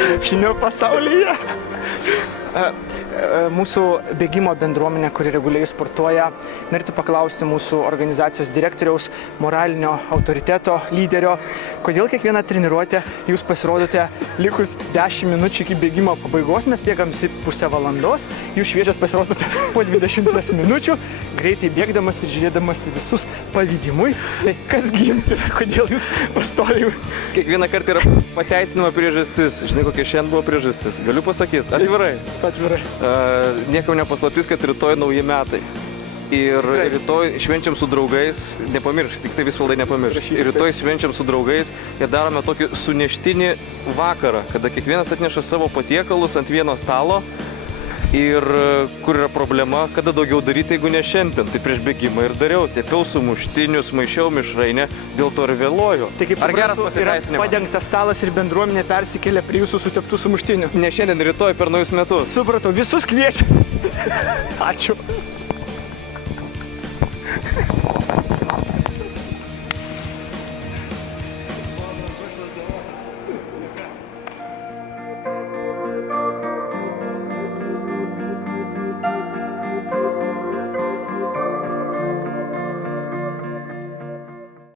Krepšinio pasaulyje. Mūsų bėgimo bendruomenė, kuri reguliariai sportuoja, norėtų paklausti mūsų organizacijos direktoriaus, moralinio autoriteto, lyderio, kodėl kiekvieną treniruotę jūs pasirodote likus 10 minučių iki bėgimo pabaigos, mes bėgam pusę valandos, jūs šviežias pasirodote po 20 minučių, greitai bėgdamas ir žiūrėdamas į visus pavydimui. Tai kasgi jums yra, kodėl jūs pastoviai? Kiekvieną kartą yra pateisinama priežastis. Žinai, kokia šiandien buvo priežastis? Galiu pasakyti, atvirai. Atvirai. Niekam nepaslaptis, kad rytoj nauji metai. Ir rytoj švenčiam su draugais, nepamiršk, tik tai Visvaldai nepamiršk. Ir rytoj švenčiam su draugais ir darome tokį suneštinį vakarą, kada kiekvienas atneša savo patiekalus ant vieno stalo. Ir kur yra problema, kada daugiau daryti, jeigu ne šiandien. Tai prieš bėgimą ir dariau, tepiau sumuštinius, maišiau mišrainę, dėl to ir vėluoju. Tai kaip suprantu, yra padengtas stalas ir bendruomenė persikėlė prie jūsų suteptų sumuštinių. Ne šiandien, rytoj per naujus metus. Supratau, visus kviečia. Ačiū.